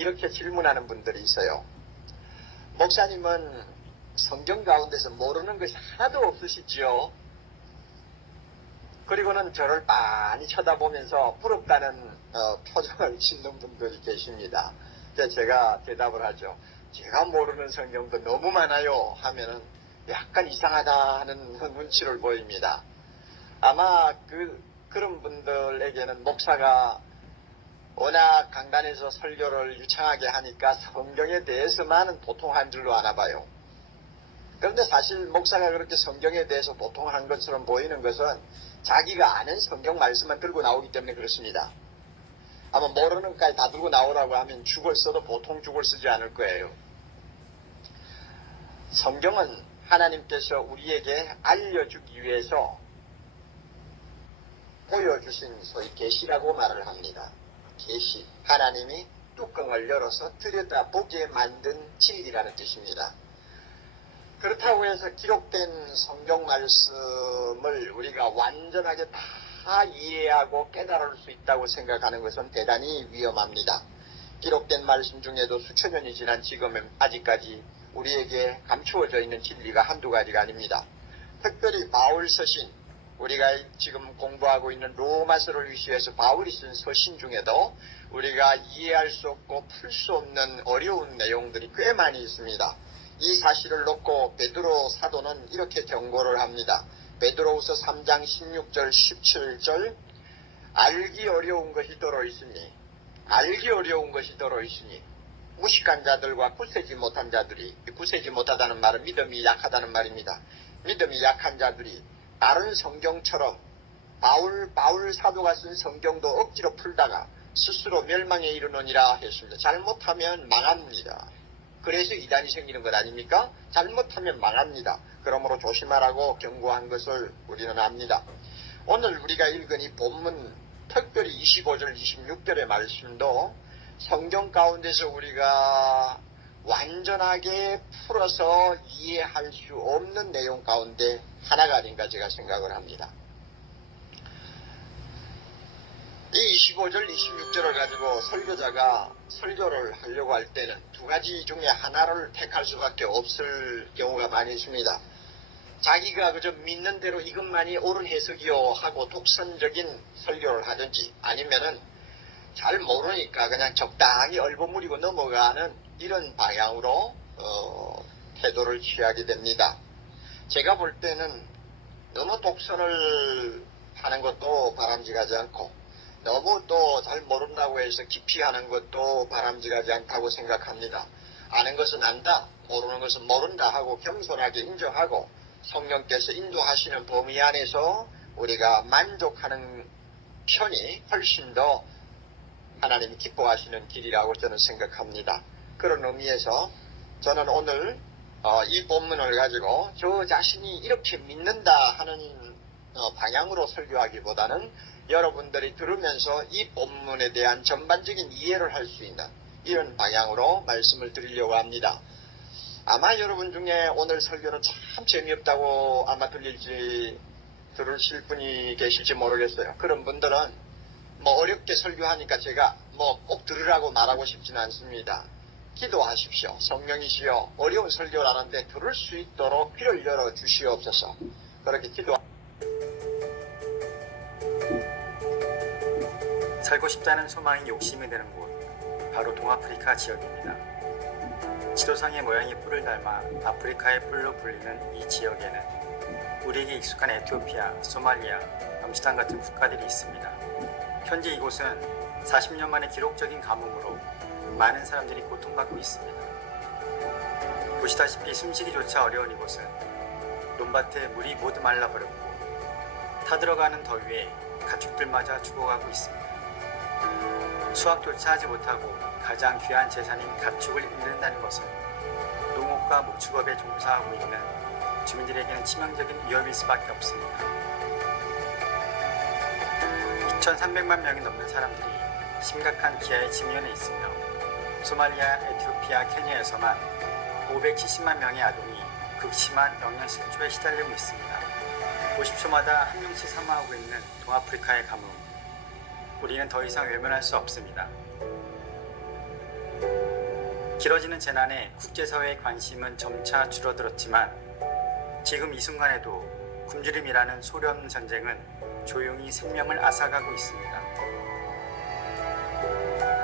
이렇게 질문하는 분들이 있어요. 목사님은 성경 가운데서 모르는 것이 하나도 없으시지요? 그리고는 저를 많이 쳐다보면서 부럽다는 표정을 짓는 분들이 계십니다. 그래서 제가 대답을 하죠. 제가 모르는 성경도 너무 많아요 하면은 약간 이상하다 하는 눈치를 보입니다. 아마 그런 분들에게는 목사가 워낙 강단에서 설교를 유창하게 하니까 성경에 대해서만은 보통 한 줄로 아나 봐요. 그런데 사실 목사가 그렇게 성경에 대해서 보통 한 것처럼 보이는 것은 자기가 아는 성경 말씀만 들고 나오기 때문에 그렇습니다. 아마 모르는 것까지 다 들고 나오라고 하면 죽을 써도 보통 죽을 쓰지 않을 거예요. 성경은 하나님께서 우리에게 알려주기 위해서 보여주신 소위 계시라고 말을 합니다. 계시, 하나님이 뚜껑을 열어서 들여다보게 만든 진리라는 뜻입니다. 그렇다고 해서 기록된 성경 말씀을 우리가 완전하게 다 이해하고 깨달을 수 있다고 생각하는 것은 대단히 위험합니다. 기록된 말씀 중에도 수천 년이 지난 지금은 아직까지 우리에게 감추어져 있는 진리가 한두 가지가 아닙니다. 특별히 바울 서신, 우리가 지금 공부하고 있는 로마서를 위시해서 바울이 쓴 서신 중에도 우리가 이해할 수 없고 풀 수 없는 어려운 내용들이 꽤 많이 있습니다. 이 사실을 놓고 베드로 사도는 이렇게 경고를 합니다. 베드로후서 3장 16절 17절 알기 어려운 것이 더러 있으니 무식한 자들과 굳세지 못한 자들이, 굳세지 못하다는 말은 믿음이 약하다는 말입니다. 믿음이 약한 자들이 다른 성경처럼 바울 사도가 쓴 성경도 억지로 풀다가 스스로 멸망에 이르느니라 했습니다. 잘못하면 망합니다. 그래서 이단이 생기는 것 아닙니까? 잘못하면 망합니다. 그러므로 조심하라고 경고한 것을 우리는 압니다. 오늘 우리가 읽은 이 본문, 특별히 25절 26절의 말씀도 성경 가운데서 우리가 완전하게 풀어서 이해할 수 없는 내용 가운데 하나가 아닌가 제가 생각을 합니다. 이 25절 26절을 가지고 설교자가 설교를 하려고 할 때는 두 가지 중에 하나를 택할 수밖에 없을 경우가 많이 있습니다. 자기가 그저 믿는 대로 이것만이 옳은 해석이요 하고 독선적인 설교를 하든지, 아니면은 잘 모르니까 그냥 적당히 얼버무리고 넘어가는 이런 방향으로 태도를 취하게 됩니다. 제가 볼 때는 너무 독선을 하는 것도 바람직하지 않고, 너무 또 잘 모른다고 해서 깊이 하는 것도 바람직하지 않다고 생각합니다. 아는 것은 안다, 모르는 것은 모른다 하고 겸손하게 인정하고 성령께서 인도하시는 범위 안에서 우리가 만족하는 편이 훨씬 더 하나님이 기뻐하시는 길이라고 저는 생각합니다. 그런 의미에서 저는 오늘 이 본문을 가지고 저 자신이 이렇게 믿는다 하는 방향으로 설교하기보다는 여러분들이 들으면서 이 본문에 대한 전반적인 이해를 할 수 있는 이런 방향으로 말씀을 드리려고 합니다. 아마 여러분 중에 오늘 설교는 참 재미없다고 아마 들으실 분이 계실지 모르겠어요. 그런 분들은 어렵게 설교하니까 제가 꼭 들으라고 말하고 싶지는 않습니다. 기도하십시오. 성령이시여, 어려운 설교를 하는데 들을 수 있도록 귀를 열어 주시옵소서. 그렇게 살고 싶다는 소망이 욕심이 되는 곳, 바로 동아프리카 지역입니다. 지도상의 모양이 뿔을 닮아 아프리카의 뿔로 불리는 이 지역에는 우리에게 익숙한 에티오피아, 소말리아, 남수단 같은 국가들이 있습니다. 현재 이곳은 40년 만의 기록적인 가뭄으로 많은 사람들이 고통받고 있습니다. 보시다시피 숨쉬기조차 어려운 이곳은 논밭에 물이 모두 말라버렸고 타들어가는 더위에 가축들마저 죽어가고 있습니다. 수확조차 하지 못하고 가장 귀한 재산인 가축을 잃는다는 것은 농업과 목축업에 종사하고 있는 주민들에게는 치명적인 위협일 수밖에 없습니다. 2,300만 명이 넘는 사람들이 심각한 기아의 직면에 있으며 소말리아, 에티오피아, 케냐에서만 570만 명의 아동이 극심한 영양실조에 시달리고 있습니다. 50초마다 한 명씩 사망하고 있는 동아프리카의 가뭄, 우리는 더 이상 외면할 수 없습니다. 길어지는 재난에 국제사회의 관심은 점차 줄어들었지만 지금 이 순간에도 굶주림이라는 소련 전쟁은 조용히 생명을 앗아가고 있습니다.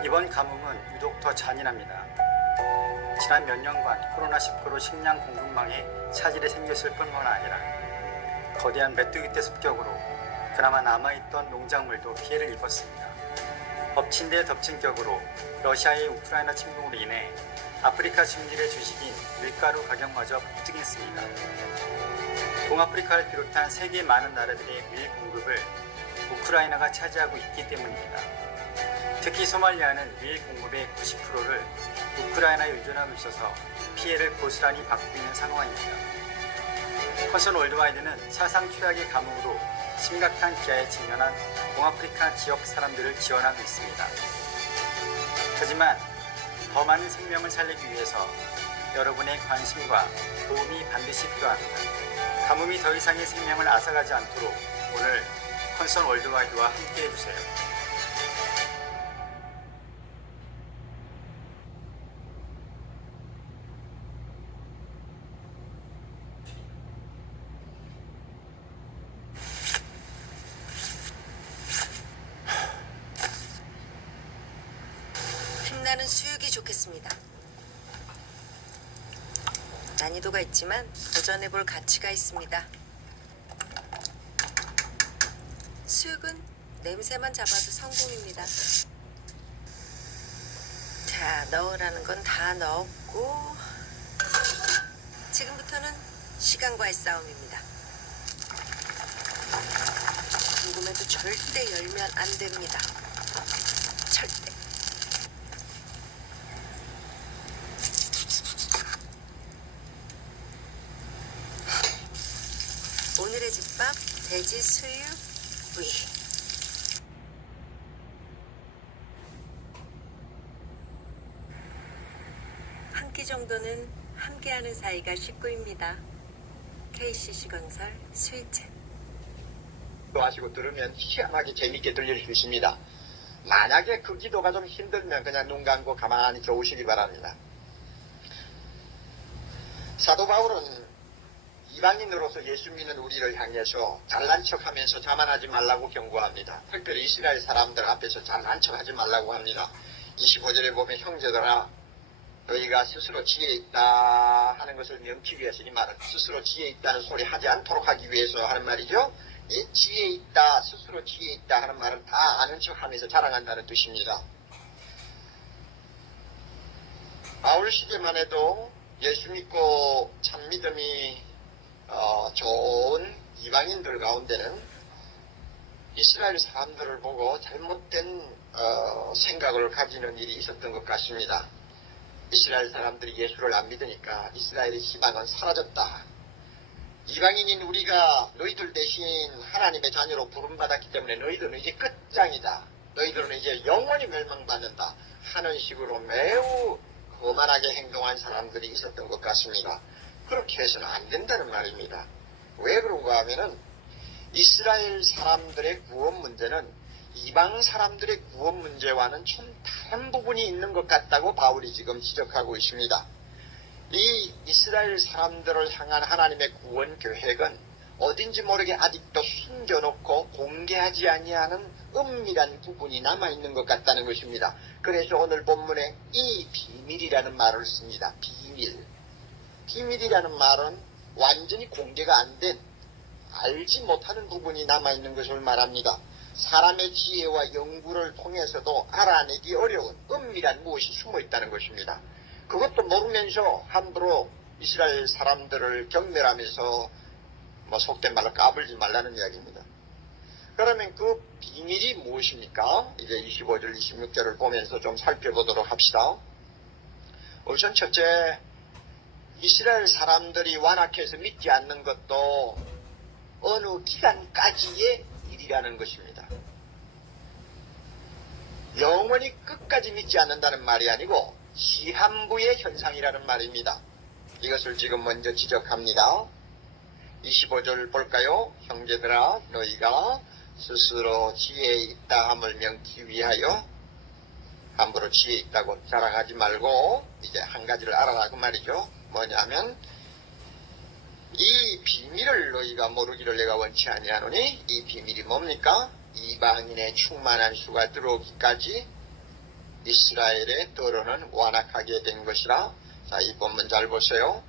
이번 가뭄은 유독 더 잔인합니다. 지난 몇 년간 코로나19로 식량 공급망에 차질이 생겼을 뿐만 아니라 거대한 메뚜기떼 습격으로 그나마 남아있던 농작물도 피해를 입었습니다. 엎친 데 덮친 격으로 러시아의 우크라이나 침공으로 인해 아프리카 진밀의 주식인 밀가루 가격마저 폭등했습니다. 동아프리카를 비롯한 세계 많은 나라들의 밀 공급을 우크라이나가 차지하고 있기 때문입니다. 특히 소말리아는 밀 공급의 90%를 우크라이나에 의존하고 있어서 피해를 고스란히 받고 있는 상황입니다. 컨선 월드와이드는 사상 최악의 가뭄으로 심각한 기아에 직면한 동아프리카 지역 사람들을 지원하고 있습니다. 하지만 더 많은 생명을 살리기 위해서 여러분의 관심과 도움이 반드시 필요합니다. 가뭄이 더 이상의 생명을 앗아가지 않도록 오늘 컨선 월드와이드와 함께 해주세요. 힘나는 수육이 좋겠습니다. 난이도가 있지만 도전해볼 가치가 있습니다. 수육은 냄새만 잡아도 성공입니다. 자, 넣으라는 건 다 넣었고 지금부터는 시간과의 싸움입니다. 궁금해도 절대 열면 안 됩니다. 절대. 오늘의 집밥 돼지 수육 구이. 한 끼 정도는 함께하는 사이가 식구입니다. KCC 건설 스위트. 하시고 들으면 희한하게 재밌게 들릴 수 있습니다. 만약에 그 기도가 좀 힘들면 그냥 눈 감고 가만히 겨우시기 바랍니다. 사도 바울은 이방인으로서 예수 믿는 우리를 향해서 잘난 척하면서 자만하지 말라고 경고합니다. 특별히 이스라엘 사람들 앞에서 잘난 척하지 말라고 합니다. 25절에 보면 형제들아 너희가 스스로 지혜 있다 하는 것을 명기 위해서 이 말은 스스로 지혜 있다는 소리 하지 않도록 하기 위해서 하는 말이죠. 이 지혜 있다, 스스로 지혜 있다 하는 말은 다 아는 척하면서 자랑한다는 뜻입니다. 바울 시대만 해도 예수 믿고 참 믿음이 좋은 이방인들 가운데는 이스라엘 사람들을 보고 잘못된 생각을 가지는 일이 있었던 것 같습니다. 이스라엘 사람들이 예수를 안 믿으니까 이스라엘의 희망은 사라졌다. 이방인인 우리가 너희들 대신 하나님의 자녀로 부름받았기 때문에 너희들은 이제 끝장이다. 너희들은 이제 영원히 멸망받는다 하는 식으로 매우 거만하게 행동한 사람들이 있었던 것 같습니다. 그렇게 해서는 안 된다는 말입니다. 왜 그런가 하면은 이스라엘 사람들의 구원 문제는 이방 사람들의 구원 문제와는 좀 다른 부분이 있는 것 같다고 바울이 지금 지적하고 있습니다. 이 이스라엘 사람들을 향한 하나님의 구원 계획은 어딘지 모르게 아직도 숨겨놓고 공개하지 아니하는 은밀한 부분이 남아있는 것 같다는 것입니다. 그래서 오늘 본문에 이 비밀이라는 말을 씁니다. 비밀. 비밀이라는 말은 완전히 공개가 안 된, 알지 못하는 부분이 남아있는 것을 말합니다. 사람의 지혜와 연구를 통해서도 알아내기 어려운 은밀한 무엇이 숨어있다는 것입니다. 그것도 모르면서 함부로 이스라엘 사람들을 경멸하면서 속된 말로 까불지 말라는 이야기입니다. 그러면 그 비밀이 무엇입니까? 이제 25절, 26절을 보면서 좀 살펴보도록 합시다. 우선 첫째, 이스라엘 사람들이 완악해서 믿지 않는 것도 어느 기간까지의 일이라는 것입니다. 영원히 끝까지 믿지 않는다는 말이 아니고 시한부의 현상이라는 말입니다. 이것을 지금 먼저 지적합니다. 25절 볼까요? 형제들아 너희가 스스로 지혜에 있다 함을 명기 위하여 함부로 지혜 있다고 자랑하지 말고 이제 한 가지를 알아라 그 말이죠. 뭐냐면 이 비밀을 너희가 모르기를 내가 원치 아니하노니 이 비밀이 뭡니까? 이방인의 충만한 수가 들어오기까지 이스라엘의 더러는 완악하게 된 것이라. 자, 이 본문 잘 보세요.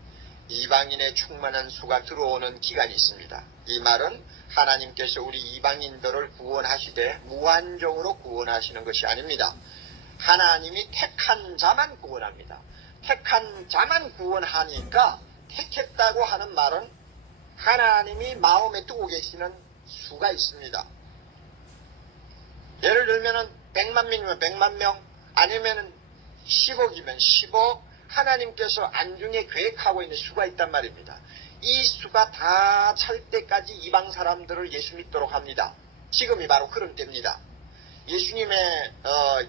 이방인의 충만한 수가 들어오는 기간이 있습니다. 이 말은 하나님께서 우리 이방인들을 구원하시되 무한정으로 구원하시는 것이 아닙니다. 하나님이 택한 자만 구원합니다. 택한 자만 구원하니까 택했다고 하는 말은 하나님이 마음에 두고 계시는 수가 있습니다. 예를 들면은 100만 명이면 100만 명, 아니면은 10억이면 10억, 하나님께서 안중에 계획하고 있는 수가 있단 말입니다. 이 수가 다 찰 때까지 이방 사람들을 예수 믿도록 합니다. 지금이 바로 그런 때입니다. 예수님의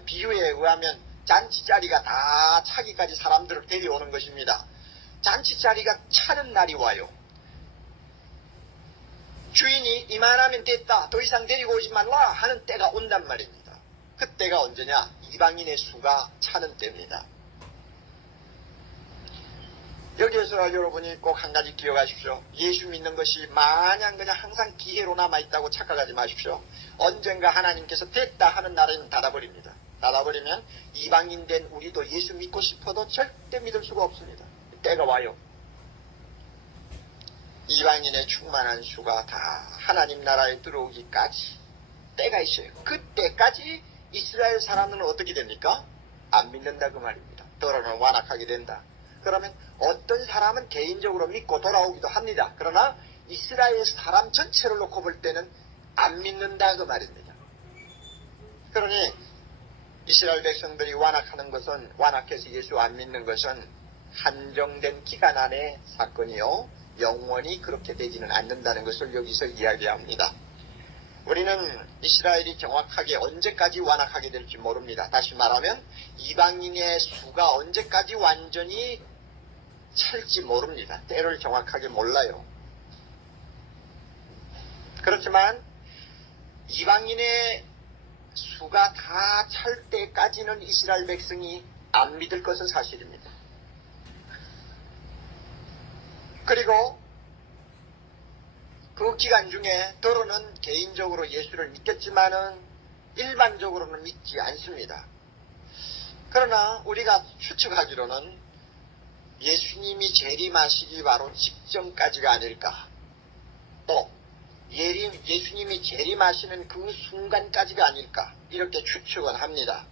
비유에 의하면 잔치자리가 다 차기까지 사람들을 데려오는 것입니다. 잔치자리가 차는 날이 와요. 주인이 이만하면 됐다, 더 이상 데리고 오지 말라 하는 때가 온단 말입니다. 그때가 언제냐? 이방인의 수가 차는 때입니다. 여기에서 여러분이 꼭 한 가지 기억하십시오. 예수 믿는 것이 마냥 그냥 항상 기회로 남아있다고 착각하지 마십시오. 언젠가 하나님께서 됐다 하는 날에는 닫아버립니다. 닫아버리면 이방인 된 우리도 예수 믿고 싶어도 절대 믿을 수가 없습니다. 때가 와요. 이방인의 충만한 수가 다 하나님 나라에 들어오기까지 때가 있어요. 그때까지 이스라엘 사람들은 어떻게 됩니까? 안 믿는다 그 말입니다. 더러는 완악하게 된다. 그러면 어떤 사람은 개인적으로 믿고 돌아오기도 합니다. 그러나 이스라엘 사람 전체를 놓고 볼 때는 안 믿는다 그 말입니다. 그러니 이스라엘 백성들이 완악하는 것은, 완악해서 예수 안 믿는 것은 한정된 기간 안의 사건이요, 영원히 그렇게 되지는 않는다는 것을 여기서 이야기합니다. 우리는 이스라엘이 정확하게 언제까지 완악하게 될지 모릅니다. 다시 말하면 이방인의 수가 언제까지 완전히 찰지 모릅니다. 때를 정확하게 몰라요. 그렇지만 이방인의 수가 다 찰 때까지는 이스라엘 백성이 안 믿을 것은 사실입니다. 그리고 그 기간 중에 더러는 개인적으로 예수를 믿겠지만은 일반적으로는 믿지 않습니다. 그러나 우리가 추측하기로는 예수님이 재림하시기 바로 직전까지가 아닐까, 또 예수님이 재림하시는 그 순간까지가 아닐까, 이렇게 추측은 합니다.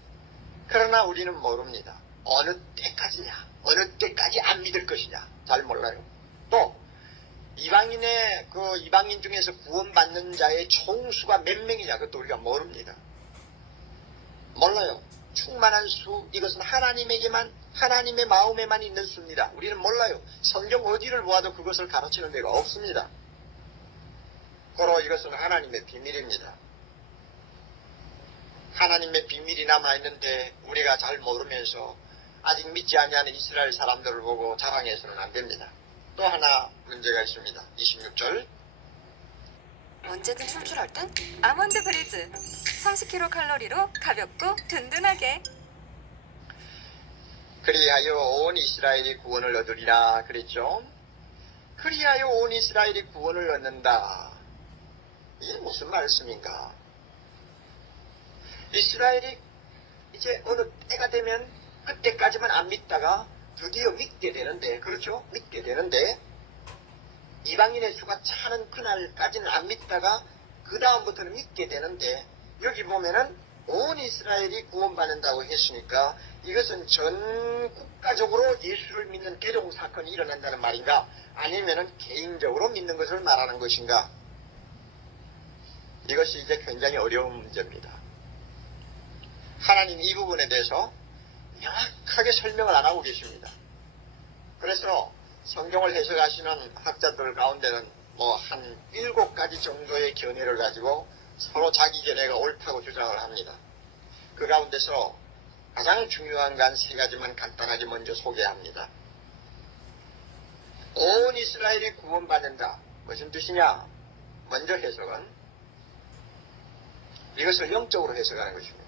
그러나 우리는 모릅니다. 어느 때까지냐, 어느 때까지 안 믿을 것이냐 잘 몰라요. 또 이방인 중에서 구원받는 자의 총수가 몇 명이냐, 그것도 우리가 모릅니다. 몰라요. 충만한 수, 이것은 하나님에게만, 하나님의 마음에만 있는 수입니다. 우리는 몰라요. 성경 어디를 보아도 그것을 가르치는 데가 없습니다. 고로 이것은 하나님의 비밀입니다. 하나님의 비밀이 남아있는데 우리가 잘 모르면서 아직 믿지 아니하는 이스라엘 사람들을 보고 자랑해서는 안 됩니다. 또 하나 문제가 있습니다. 26절. 언제든 출출할 땐 아몬드 브리즈 30kcal 가볍고 든든하게. 그리하여 온 이스라엘이 구원을 얻으리라 그랬죠. 그리하여 온 이스라엘이 구원을 얻는다. 이게 무슨 말씀인가? 이스라엘이 이제 어느 때가 되면 그때까지만 안 믿다가 드디어 믿게 되는데, 그렇죠? 믿게 되는데, 이방인의 수가 차는 그날까지는 안 믿다가 그 다음부터는 믿게 되는데, 여기 보면은 온 이스라엘이 구원받는다고 했으니까 이것은 전 국가적으로 예수를 믿는 대종 사건이 일어난다는 말인가, 아니면은 개인적으로 믿는 것을 말하는 것인가? 이것이 이제 굉장히 어려운 문제입니다. 하나님 이 부분에 대해서 명확하게 설명을 안 하고 계십니다. 그래서 성경을 해석하시는 학자들 가운데는 한 7가지 정도의 견해를 가지고 서로 자기 견해가 옳다고 주장을 합니다. 그 가운데서 가장 중요한 건 3가지만 간단하게 먼저 소개합니다. 온 이스라엘이 구원받는다. 무슨 뜻이냐? 먼저 해석은 이것을 영적으로 해석하는 것입니다.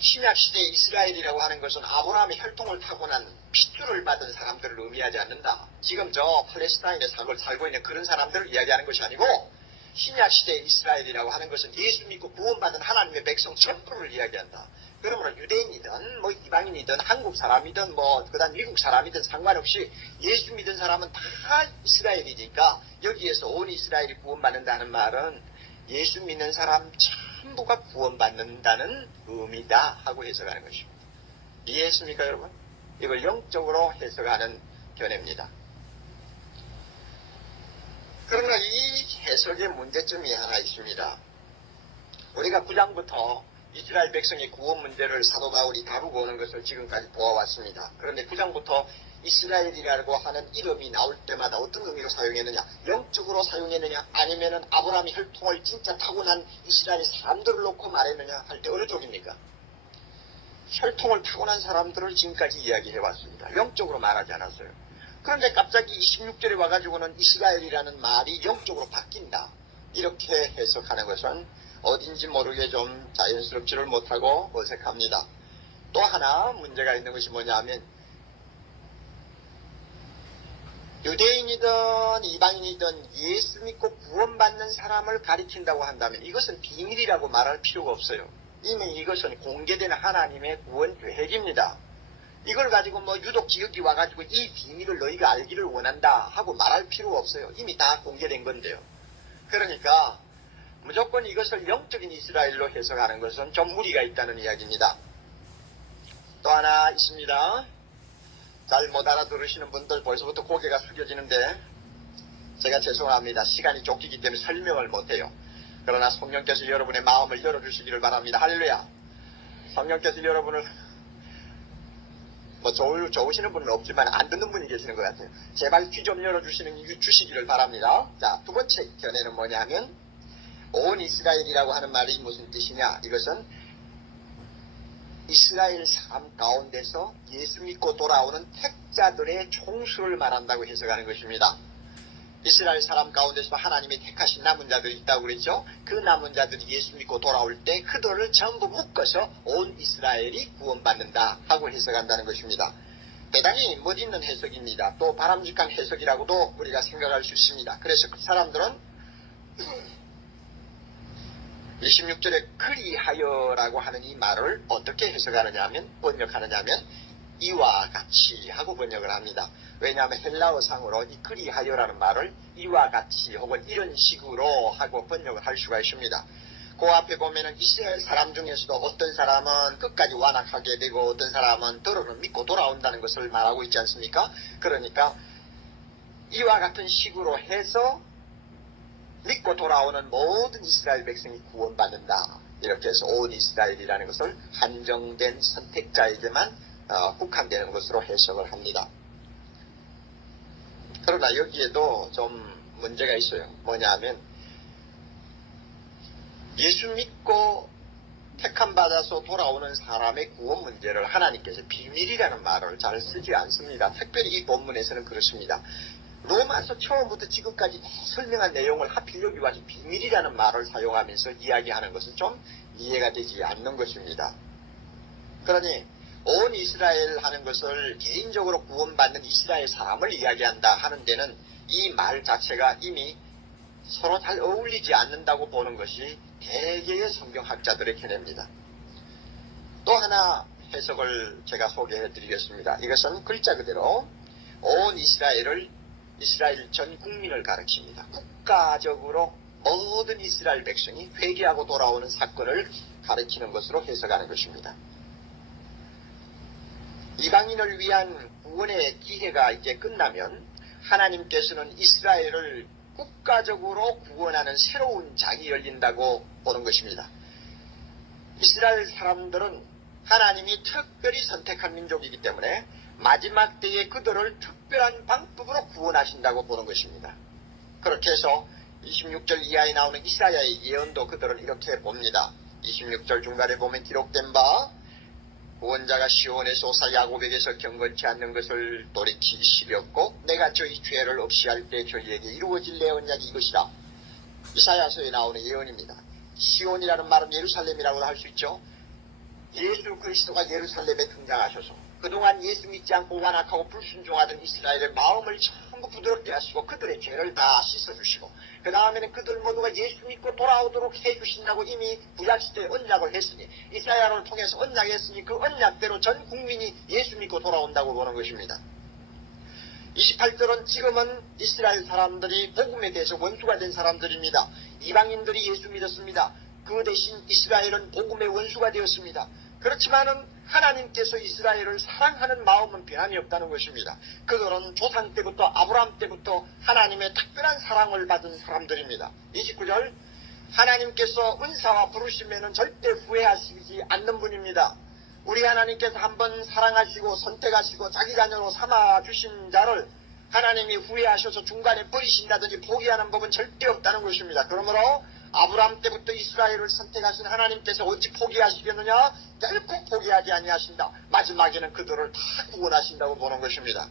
신약시대 이스라엘이라고 하는 것은 아브라함의 혈통을 타고난 핏줄을 받은 사람들을 의미하지 않는다. 지금 저 팔레스타인에 살고 있는 그런 사람들을 이야기하는 것이 아니고 신약시대 이스라엘이라고 하는 것은 예수 믿고 구원받은 하나님의 백성 전부를 이야기한다. 그러므로 유대인이든 뭐 이방인이든 한국 사람이든 뭐 그다음 미국 사람이든 상관없이 예수 믿은 사람은 다 이스라엘이니까 여기에서 온 이스라엘이 구원받는다는 말은 예수 믿는 사람 전부가 구원받는다는 의미다 하고 해석하는 것입니다. 이해했습니까 여러분? 이걸 영적으로 해석하는 견해입니다. 그러나 이 해석의 문제점이 하나 있습니다. 우리가 9장부터 이스라엘 백성의 구원 문제를 사도 바울이 다루고 오는 것을 지금까지 보아왔습니다. 그런데 9장부터 이스라엘이라고 하는 이름이 나올 때마다 어떤 의미로 사용했느냐, 영적으로 사용했느냐, 아니면은 아브라함의 혈통을 진짜 타고난 이스라엘 사람들을 놓고 말했느냐 할 때 어느 쪽입니까? 혈통을 타고난 사람들을 지금까지 이야기해왔습니다. 영적으로 말하지 않았어요. 그런데 갑자기 26절에 와가지고는 이스라엘이라는 말이 영적으로 바뀐다. 이렇게 해석하는 것은 어딘지 모르게 좀 자연스럽지를 못하고 어색합니다. 또 하나 문제가 있는 것이 뭐냐 하면 유대인이든 이방인이든 예수 믿고 구원받는 사람을 가리킨다고 한다면 이것은 비밀이라고 말할 필요가 없어요. 이미 이것은 공개된 하나님의 구원 계획입니다. 이걸 가지고 뭐 유독 지역이 와가지고 이 비밀을 너희가 알기를 원한다 하고 말할 필요가 없어요. 이미 다 공개된 건데요. 그러니까 무조건 이것을 영적인 이스라엘로 해석하는 것은 좀 무리가 있다는 이야기입니다. 또 하나 있습니다. 잘 못 알아들으시는 분들 벌써부터 고개가 숙여지는데 제가 죄송합니다. 시간이 쫓기기 때문에 설명을 못해요. 그러나 성령께서 여러분의 마음을 열어주시기를 바랍니다. 할렐루야. 성령께서 여러분을 뭐 좋으시는 분은 없지만 안 듣는 분이 계시는 것 같아요. 제발 귀 좀 주시기를 바랍니다. 자, 두 번째 견해는 뭐냐면 온 이스라엘이라고 하는 말이 무슨 뜻이냐. 이것은 이스라엘 사람 가운데서 예수 믿고 돌아오는 택자들의 총수를 말한다고 해석하는 것입니다. 이스라엘 사람 가운데서 하나님이 택하신 남은 자들이 있다고 그랬죠. 그 남은 자들이 예수 믿고 돌아올 때 그들을 전부 묶어서 온 이스라엘이 구원받는다 하고 해석한다는 것입니다. 대단히 멋있는 해석입니다. 또 바람직한 해석이라고도 우리가 생각할 수 있습니다. 그래서 그 사람들은 26절에 그리하여라고 하는 이 말을 어떻게 해석하느냐 하면 번역하느냐 하면 이와 같이 하고 번역을 합니다. 왜냐하면 헬라어상으로 이 그리하여라는 말을 이와 같이 혹은 이런 식으로 하고 번역을 할 수가 있습니다. 그 앞에 보면은 이스라엘 사람 중에서도 어떤 사람은 끝까지 완악하게 되고 어떤 사람은 더러는 믿고 돌아온다는 것을 말하고 있지 않습니까? 그러니까 이와 같은 식으로 해서 믿고 돌아오는 모든 이스라엘 백성이 구원받는다. 이렇게 해서 온 이스라엘이라는 것을 한정된 선택자에게만 국한되는 것으로 해석을 합니다. 그러나 여기에도 좀 문제가 있어요. 뭐냐 하면 예수 믿고 택함 받아서 돌아오는 사람의 구원 문제를 하나님께서 비밀이라는 말을 잘 쓰지 않습니다. 특별히 이 본문에서는 그렇습니다. 로마서 처음부터 지금까지 설명한 내용을 하필 여기 와서 비밀이라는 말을 사용하면서 이야기하는 것은 좀 이해가 되지 않는 것입니다. 그러니 온 이스라엘 하는 것을 개인적으로 구원받는 이스라엘 사람을 이야기한다 하는 데는 이 말 자체가 이미 서로 잘 어울리지 않는다고 보는 것이 대개의 성경학자들의 견해입니다. 또 하나 해석을 제가 소개해 드리겠습니다. 이것은 글자 그대로 온 이스라엘 전 국민을 가르칩니다. 국가적으로 모든 이스라엘 백성이 회개하고 돌아오는 사건을 가르치는 것으로 해석하는 것입니다. 이방인을 위한 구원의 기회가 이제 끝나면 하나님께서는 이스라엘을 국가적으로 구원하는 새로운 장이 열린다고 보는 것입니다. 이스라엘 사람들은 하나님이 특별히 선택한 민족이기 때문에 마지막 때에 그들을 특별한 방법으로 구원하신다고 보는 것입니다. 그렇게 해서 26절 이하에 나오는 이사야의 예언도 그들은 이렇게 봅니다. 26절 중간에 보면 기록된 바 구원자가 시온에서 오사 야곱에게서 경건치 않는 것을 돌이키시렸고 내가 저희 죄를 없이 할 때 저희에게 이루어질 내 언약이 이것이라. 이사야서에 나오는 예언입니다. 시온이라는 말은 예루살렘이라고 할 수 있죠. 예수 그리스도가 예루살렘에 등장하셔서 그동안 예수 믿지 않고 완악하고 불순종하던 이스라엘의 마음을 전부 부드럽게 하시고 그들의 죄를 다 씻어주시고 그 다음에는 그들 모두가 예수 믿고 돌아오도록 해주신다고 이미 구약시대에 언약을 했으니 이사야를 통해서 언약했으니 그 언약대로 전 국민이 예수 믿고 돌아온다고 보는 것입니다. 28절은 지금은 이스라엘 사람들이 복음에 대해서 원수가 된 사람들입니다. 이방인들이 예수 믿었습니다. 그 대신 이스라엘은 복음의 원수가 되었습니다. 그렇지만은 하나님께서 이스라엘을 사랑하는 마음은 변함이 없다는 것입니다. 그들은 조상 때부터 아브라함 때부터 하나님의 특별한 사랑을 받은 사람들입니다. 29절 하나님께서 은사와 부르심에는 절대 후회하시지 않는 분입니다. 우리 하나님께서 한번 사랑하시고 선택하시고 자기 자녀로 삼아주신 자를 하나님이 후회하셔서 중간에 버리신다든지 포기하는 법은 절대 없다는 것입니다. 그러므로 아브라함 때부터 이스라엘을 선택하신 하나님께서 어찌 포기하시겠느냐? 결코 포기하지 아니하신다. 마지막에는 그들을 다 구원하신다고 보는 것입니다.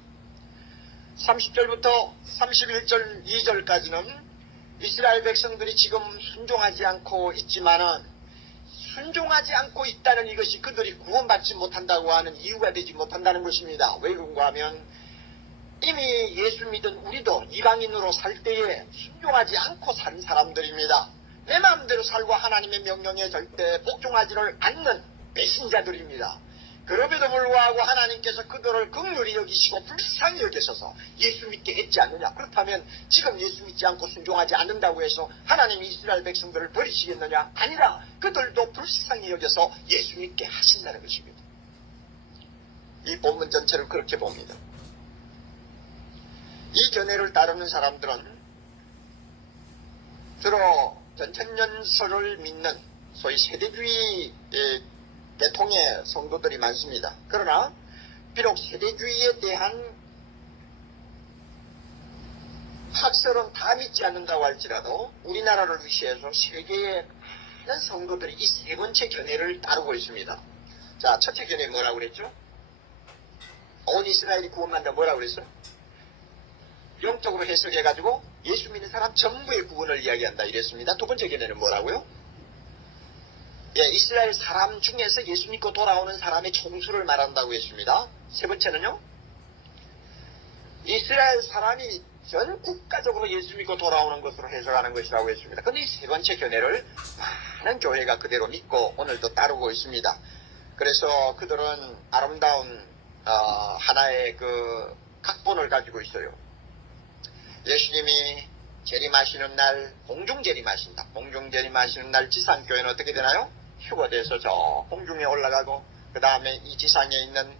30절부터 31절 2절까지는 이스라엘 백성들이 지금 순종하지 않고 있지만은 순종하지 않고 있다는 이것이 그들이 구원받지 못한다고 하는 이유가 되지 못한다는 것입니다. 왜 그런가 하면 이미 예수 믿은 우리도 이방인으로 살 때에 순종하지 않고 산 사람들입니다. 내 마음대로 살고 하나님의 명령에 절대 복종하지를 않는 배신자들입니다. 그럼에도 불구하고 하나님께서 그들을 긍휼히 여기시고 불쌍히 여기셔서 예수 믿게 했지 않느냐. 그렇다면 지금 예수 믿지 않고 순종하지 않는다고 해서 하나님이 이스라엘 백성들을 버리시겠느냐? 아니라 그들도 불쌍히 여겨서 예수 믿게 하신다는 것입니다. 이 본문 전체를 그렇게 봅니다. 이 견해를 따르는 사람들은 주로 전천년설을 믿는 소위 세대주의 계통의 성도들이 많습니다. 그러나 비록 세대주의에 대한 학설은 다 믿지 않는다고 할지라도 우리나라를 위시해서 세계의 많은 성도들이 이 세 번째 견해를 따르고 있습니다. 자, 첫째 견해 뭐라고 그랬죠? 온 이스라엘이 구원받는다 뭐라고 그랬어요? 영적으로 해석해가지고 예수 믿는 사람 전부의 구원을 이야기한다 이랬습니다. 두 번째 견해는 뭐라고요? 예, 이스라엘 사람 중에서 예수 믿고 돌아오는 사람의 총수를 말한다고 했습니다. 세 번째는요, 이스라엘 사람이 전 국가적으로 예수 믿고 돌아오는 것으로 해석하는 것이라고 했습니다. 그런데 이 세 번째 견해를 많은 교회가 그대로 믿고 오늘도 따르고 있습니다. 그래서 그들은 아름다운 하나의 그 각본을 가지고 있어요. 예수님이 재림하시는 날 공중 재림하신다. 공중 재림하시는 날 지상교회는 어떻게 되나요? 휴거돼서 저 공중에 올라가고 그 다음에 이 지상에 있는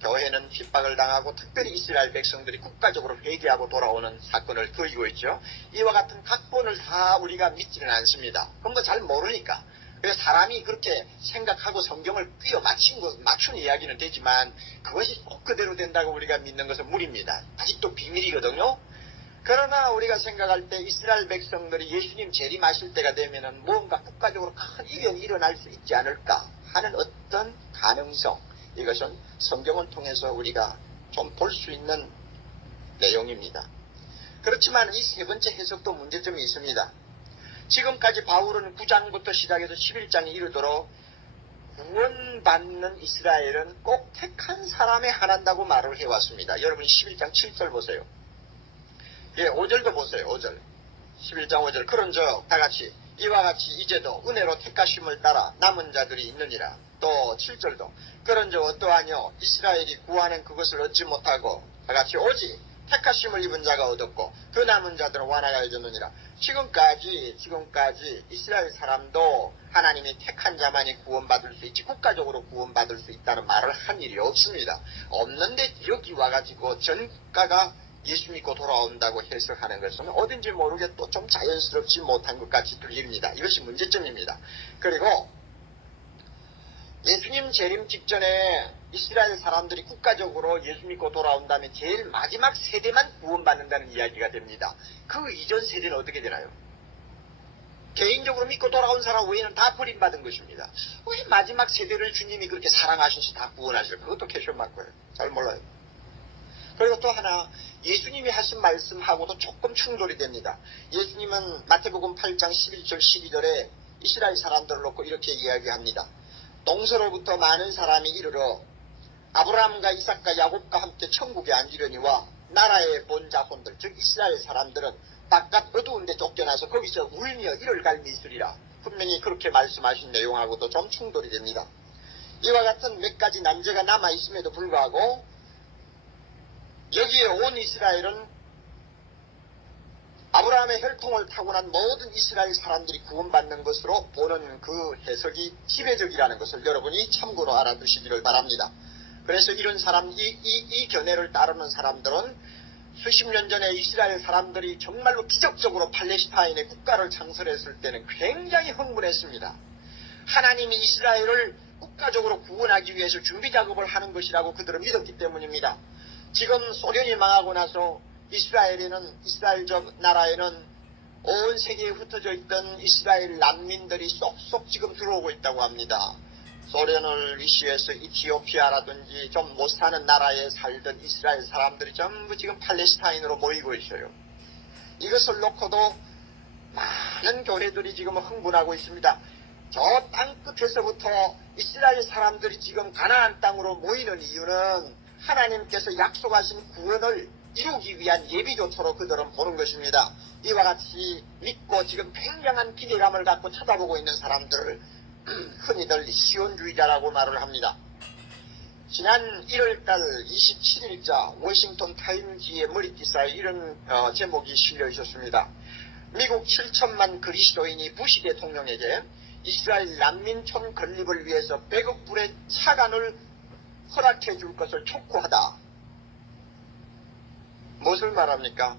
교회는 핍박을 당하고 특별히 이스라엘 백성들이 국가적으로 회개하고 돌아오는 사건을 그리고 있죠. 이와 같은 각본을 다 우리가 믿지는 않습니다. 그건 뭐 잘 모르니까. 그래서 사람이 그렇게 생각하고 성경을 끼워 맞춘 이야기는 되지만 그것이 꼭 그대로 된다고 우리가 믿는 것은 무리입니다. 아직도 비밀이거든요. 그러나 우리가 생각할 때 이스라엘 백성들이 예수님 재림하실 때가 되면은 뭔가 국가적으로 큰 이변이 일어날 수 있지 않을까 하는 어떤 가능성, 이것은 성경을 통해서 우리가 좀 볼 수 있는 내용입니다. 그렇지만 이 세 번째 해석도 문제점이 있습니다. 지금까지 바울은 9장부터 시작해서 11장에 이르도록 구원받는 이스라엘은 꼭 택한 사람에 한한다고 말을 해왔습니다. 여러분 11장 7절 보세요. 예, 5절도 보세요. 5절. 11장 5절. 그런즉 다같이 이와 같이 이제도 은혜로 택하심을 따라 남은 자들이 있느니라. 또 7절도 그런즉 어떠하뇨 이스라엘이 구하는 그것을 얻지 못하고 다같이 오직 택하심을 입은 자가 얻었고 그 남은 자들은 완악하여졌느니라. 지금까지 이스라엘 사람도 하나님이 택한 자만이 구원받을 수 있지 국가적으로 구원받을 수 있다는 말을 한 일이 없습니다. 없는데 여기 와가지고 전 국가가 예수 믿고 돌아온다고 해석하는 것은 어딘지 모르게 또 좀 자연스럽지 못한 것 같이 들립니다. 이것이 문제점입니다. 그리고 예수님 재림 직전에 이스라엘 사람들이 국가적으로 예수 믿고 돌아온다면 제일 마지막 세대만 구원받는다는 이야기가 됩니다. 그 이전 세대는 어떻게 되나요? 개인적으로 믿고 돌아온 사람 외에는 다 버림받은 것입니다. 왜 마지막 세대를 주님이 그렇게 사랑하셔서 다 구원하실까? 그것도 캐션 맞고요. 잘 몰라요. 그리고 또 하나, 예수님이 하신 말씀하고도 조금 충돌이 됩니다. 예수님은 마태복음 8장 11절 12절에 이스라엘 사람들을 놓고 이렇게 이야기합니다. 동서로부터 많은 사람이 이르러 아브라함과 이삭과 야곱과 함께 천국에 앉으려니와 나라의 본 자손들 즉 이스라엘 사람들은 바깥 어두운 데 쫓겨나서 거기서 울며 이를 갈미 있으리라. 분명히 그렇게 말씀하신 내용하고도 좀 충돌이 됩니다. 이와 같은 몇 가지 난제가 남아있음에도 불구하고 여기에 온 이스라엘은 아브라함의 혈통을 타고난 모든 이스라엘 사람들이 구원받는 것으로 보는 그 해석이 지배적이라는 것을 여러분이 참고로 알아두시기를 바랍니다. 그래서 이런 사람, 이 견해를 따르는 사람들은 수십 년 전에 이스라엘 사람들이 정말로 기적적으로 팔레스타인의 국가를 창설했을 때는 굉장히 흥분했습니다. 하나님이 이스라엘을 국가적으로 구원하기 위해서 준비 작업을 하는 것이라고 그들은 믿었기 때문입니다. 지금 소련이 망하고 나서 이스라엘적 나라에는 온 세계에 흩어져 있던 이스라엘 난민들이 쏙쏙 지금 들어오고 있다고 합니다. 소련을 위시해서 이티오피아라든지 좀 못 사는 나라에 살던 이스라엘 사람들이 전부 지금 팔레스타인으로 모이고 있어요. 이것을 놓고도 많은 교회들이 지금 흥분하고 있습니다. 저 땅 끝에서부터 이스라엘 사람들이 지금 가나안 땅으로 모이는 이유는 하나님께서 약속하신 구원을 이루기 위한 예비조처로 그들은 보는 것입니다. 이와 같이 믿고 지금 굉장한 기대감을 갖고 쳐다보고 있는 사람들을 흔히들 시온주의자라고 말을 합니다. 지난 1월달 27일자 워싱턴 타임지의 머리띠사에 이런 제목이 실려 있었습니다. 미국 7천만 그리스도인이 부시 대통령에게 이스라엘 난민촌 건립을 위해서 100억 불의 차관을 허락해 줄 것을 촉구하다. 무엇을 말합니까?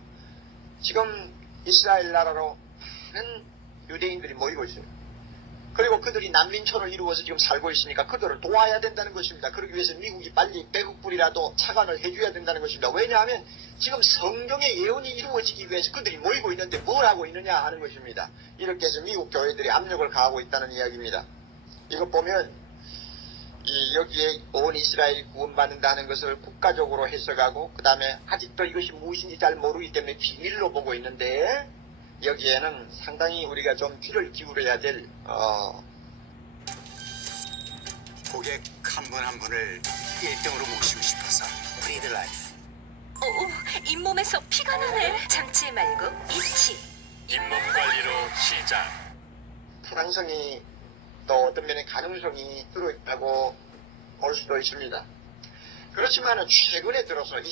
지금 이스라엘 나라로 많은 유대인들이 모이고 있어요. 그리고 그들이 난민촌을 이루어서 지금 살고 있으니까 그들을 도와야 된다는 것입니다. 그러기 위해서 미국이 빨리 100억 불이라도 차관을 해줘야 된다는 것입니다. 왜냐하면 지금 성경의 예언이 이루어지기 위해서 그들이 모이고 있는데 뭘 하고 있느냐 하는 것입니다. 이렇게 해서 미국 교회들이 압력을 가하고 있다는 이야기입니다. 이것 보면 여기에 온 이스라엘이 구원받는다는 것을 국가적으로 해석하고 그 다음에 아직도 이것이 무엇인지 잘 모르기 때문에 비밀로 보고 있는데 여기에는 상당히 우리가 좀 귀를 기울여야 될 고객 한 분 한 분을 1등으로 모시고 싶어서 브리드 라이프. 잇몸에서 피가 나네. 참치 말고 이치. 잇몸 관리로 시작. 타당성이 또 어떤 면에 가능성이 들어있다고 볼 수도 있습니다. 그렇지만 최근에 들어서 이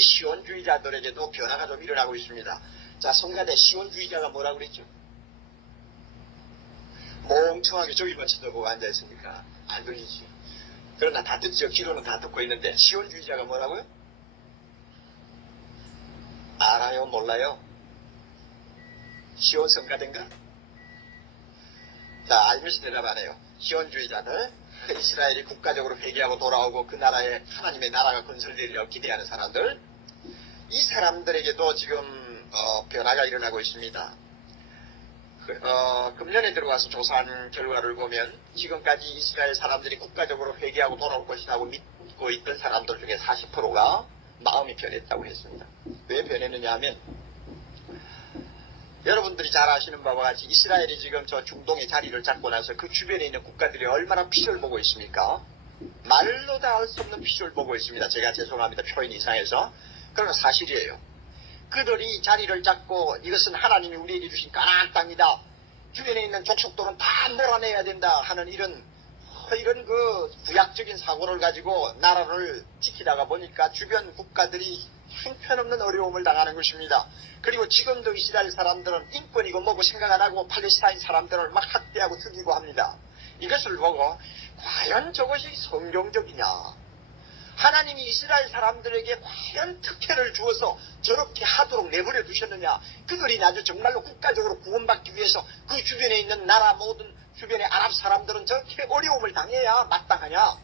시온주의자들에게도 변화가 좀 일어나고 있습니다. 자, 성가대 시온주의자가 뭐라고 그랬죠? 멍청하게 저기만 쳐다보고 앉아있으니까 안 들리지. 그러나 다 듣죠. 귀로는 다 듣고 있는데 시온주의자가 뭐라고요? 알아요? 몰라요? 시온 성가대인가? 자, 알면서 대답 안 해요. 시온주의자들, 이스라엘이 국가적으로 회개하고 돌아오고 그 나라에 하나님의 나라가 건설되리라고 기대하는 사람들, 이 사람들에게도 지금 변화가 일어나고 있습니다. 금년에 들어와서 조사한 결과를 보면 지금까지 이스라엘 사람들이 국가적으로 회개하고 돌아올 것이라고 믿고 있던 사람들 중에 40%가 마음이 변했다고 했습니다. 왜 변했느냐 하면 여러분들이 잘 아시는 바와 같이 이스라엘이 지금 저 중동에 자리를 잡고 나서 그 주변에 있는 국가들이 얼마나 피를 보고 있습니까? 말로 다 할 수 없는 피를 보고 있습니다. 제가 죄송합니다. 표현 이상해서. 그러나 사실이에요. 그들이 자리를 잡고 이것은 하나님이 우리에게 주신 가나안 땅이다. 주변에 있는 족속들은 다 몰아내야 된다 하는 이런 그 부약적인 사고를 가지고 나라를 지키다가 보니까 주변 국가들이 형편없는 어려움을 당하는 것입니다. 그리고 지금도 이스라엘 사람들은 인권이고 뭐고 생각 안 하고 팔레스타인 사람들을 막 학대하고 죽이고 합니다. 이것을 보고 과연 저것이 성경적이냐? 하나님이 이스라엘 사람들에게 과연 특혜를 주어서 저렇게 하도록 내버려 두셨느냐? 그들이 나중에 정말로 국가적으로 구원받기 위해서 그 주변에 있는 나라 모든 주변의 아랍 사람들은 저렇게 어려움을 당해야 마땅하냐?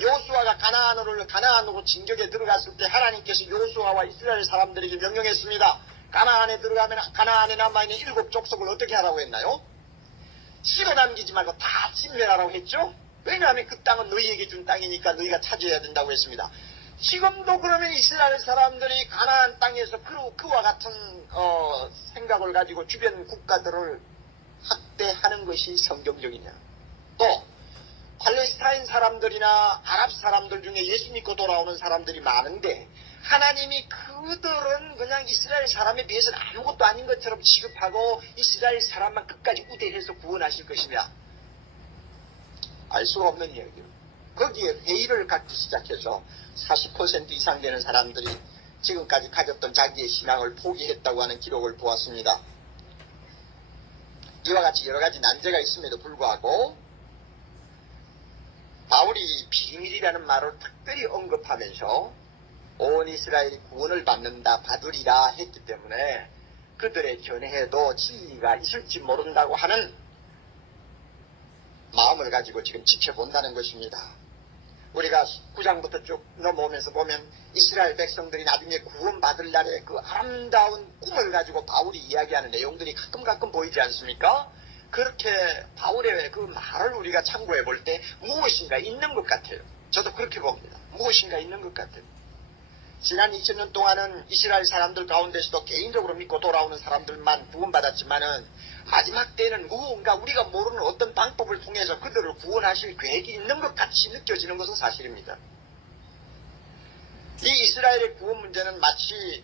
여호수아가 가나안으로 진격에 들어갔을 때 하나님께서 여호수아와 이스라엘 사람들에게 명령했습니다. 가나안에 들어가면 가나안에 남아있는 7족속을 어떻게 하라고 했나요? 씹어 남기지 말고 다 침멸하라고 했죠? 왜냐하면 그 땅은 너희에게 준 땅이니까 너희가 차지해야 된다고 했습니다. 지금도 그러면 이스라엘 사람들이 가나안 땅에서 그와 같은 생각을 가지고 주변 국가들을 학대하는 것이 성경적이냐? 또 팔레스타인 사람들이나 아랍 사람들 중에 예수 믿고 돌아오는 사람들이 많은데 하나님이 그들은 그냥 이스라엘 사람에 비해서는 아무것도 아닌 것처럼 취급하고 이스라엘 사람만 끝까지 우대해서 구원하실 것이냐? 알 수가 없는 이야기예요. 거기에 회의를 갖기 시작해서 40% 이상 되는 사람들이 지금까지 가졌던 자기의 신앙을 포기했다고 하는 기록을 보았습니다. 이와 같이 여러 가지 난제가 있음에도 불구하고 바울이 비밀이라는 말을 특별히 언급하면서 온 이스라엘이 구원을 받으리라 했기 때문에 그들의 견해에도 진리가 있을지 모른다고 하는 마음을 가지고 지금 지켜본다는 것입니다. 우리가 9장부터 쭉 넘어오면서 보면 이스라엘 백성들이 나중에 구원받을 날의 그 아름다운 꿈을 가지고 바울이 이야기하는 내용들이 가끔 보이지 않습니까? 그렇게 바울의 그 말을 우리가 참고해 볼 때 무엇인가 있는 것 같아요. 저도 그렇게 봅니다. 무엇인가 있는 것 같아요. 지난 2000년 동안은 이스라엘 사람들 가운데서도 개인적으로 믿고 돌아오는 사람들만 구원받았지만은 마지막 때는 무언가 우리가 모르는 어떤 방법을 통해서 그들을 구원하실 계획이 있는 것 같이 느껴지는 것은 사실입니다. 이 이스라엘의 구원 문제는 마치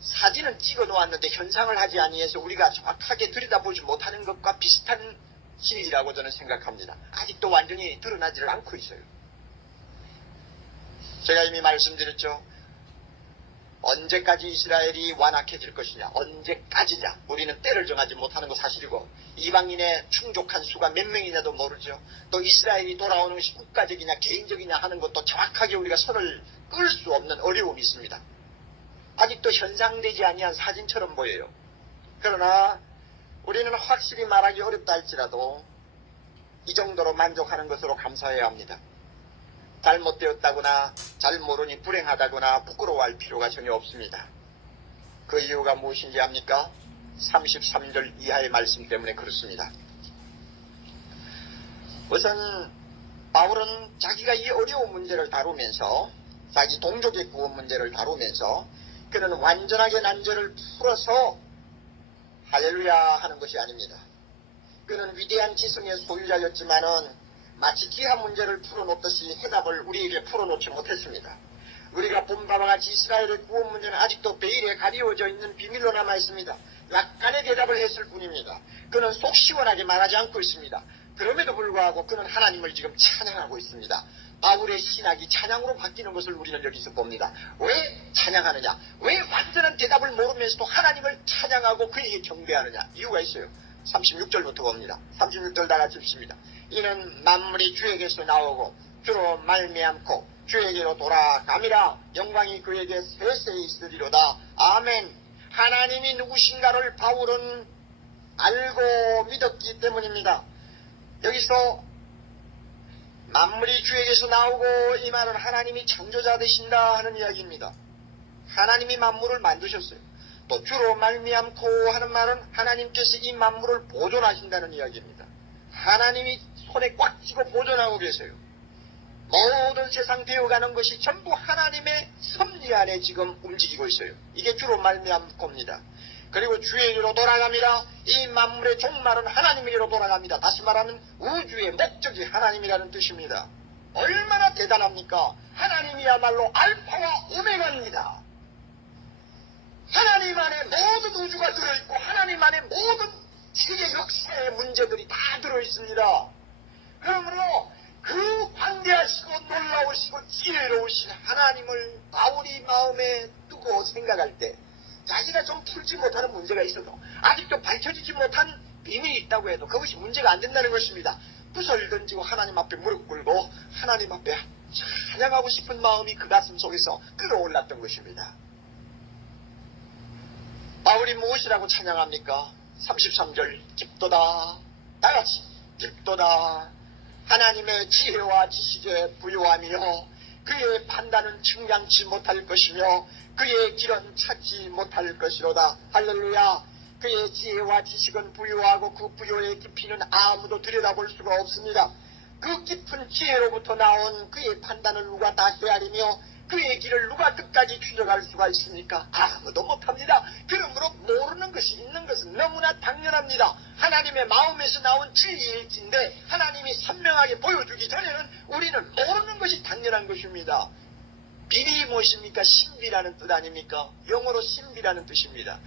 사진은 찍어 놓았는데 현상을 하지 아니해서 우리가 정확하게 들여다보지 못하는 것과 비슷한 진리라고 저는 생각합니다. 아직도 완전히 드러나지를 않고 있어요. 제가 이미 말씀드렸죠. 언제까지 이스라엘이 완악해질 것이냐, 언제까지냐, 우리는 때를 정하지 못하는 거 사실이고 이방인의 충족한 수가 몇 명이냐도 모르죠. 또 이스라엘이 돌아오는 것이 국가적이냐 개인적이냐 하는 것도 정확하게 우리가 선을 끌 수 없는 어려움이 있습니다. 아직도 현상되지 아니한 사진처럼 보여요. 그러나 우리는 확실히 말하기 어렵다 할지라도 이 정도로 만족하는 것으로 감사해야 합니다. 잘못되었다거나 잘 모르니 불행하다거나 부끄러워할 필요가 전혀 없습니다. 그 이유가 무엇인지 압니까? 33절 이하의 말씀 때문에 그렇습니다. 우선 바울은 자기가 이 어려운 문제를 다루면서 자기 동족의 구원 문제를 다루면서 그는 완전하게 난제를 풀어서 할렐루야 하는 것이 아닙니다. 그는 위대한 지성의 소유자였지만은 마치 기한 문제를 풀어놓듯이 해답을 우리에게 풀어놓지 못했습니다. 우리가 본 바와 같이 이스라엘의 구원 문제는 아직도 베일에 가리워져 있는 비밀로 남아 있습니다. 약간의 대답을 했을 뿐입니다. 그는 속 시원하게 말하지 않고 있습니다. 그럼에도 불구하고 그는 하나님을 지금 찬양하고 있습니다. 바울의 신학이 찬양으로 바뀌는 것을 우리는 여기서 봅니다. 왜 찬양하느냐? 왜 완전한 대답을 모르면서도 하나님을 찬양하고 그에게 경배하느냐? 이유가 있어요. 36절부터 봅니다. 36절 다 같이 읽습니다. 이는 만물이 주에게서 나오고 주로 말미암고 주에게로 돌아감이라. 영광이 그에게 세세히 있으리로다. 아멘. 하나님이 누구신가를 바울은 알고 믿었기 때문입니다. 여기서 만물이 주에게서 나오고 이 말은 하나님이 창조자 되신다 하는 이야기입니다. 하나님이 만물을 만드셨어요. 또 주로 말미암고 하는 말은 하나님께서 이 만물을 보존하신다는 이야기입니다. 하나님이 손에 꽉 쥐고 보존하고 계세요. 모든 세상 되어가는 것이 전부 하나님의 섭리 안에 지금 움직이고 있어요. 이게 주로 말미암고입니다. 그리고 주에게로 돌아갑니다. 이 만물의 종말은 하나님에게로 돌아갑니다. 다시 말하면 우주의 목적이 하나님이라는 뜻입니다. 얼마나 대단합니까? 하나님이야말로 알파와 오메가입니다. 하나님 안에 모든 우주가 들어있고 하나님 안에 모든 세계 역사의 문제들이 다 들어있습니다. 그러므로 그 광대하시고 놀라우시고 지혜로우신 하나님을 바울이 마음에 두고 생각할 때 자기가 좀 풀지 못하는 문제가 있어도 아직도 밝혀지지 못한 비밀이 있다고 해도 그것이 문제가 안 된다는 것입니다. 부서를 던지고 하나님 앞에 무릎 꿇고 하나님 앞에 찬양하고 싶은 마음이 그 가슴 속에서 끌어올랐던 것입니다. 바울이 무엇이라고 찬양합니까? 33절 깊도다. 다같이 깊도다. 하나님의 지혜와 지식에 부요하며 그의 판단은 측량치 못할 것이며 그의 길은 찾지 못할 것이로다. 할렐루야. 그의 지혜와 지식은 부요하고 그 부요의 깊이는 아무도 들여다볼 수가 없습니다. 그 깊은 지혜로부터 나온 그의 판단을 누가 다 헤아리며 그의 길을 누가 끝까지 추적할 수가 있습니까? 아무도 못합니다. 그러므로 모르는 것이 있는 것은 너무나 당연합니다. 하나님의 마음에서 나온 진리일진데 하나님이 선명하게 보여주기 전에는 우리는 모르는 것이 당연한 것입니다. 비밀이 무엇입니까? 신비라는 뜻 아닙니까? 영어로 신비라는 뜻입니다.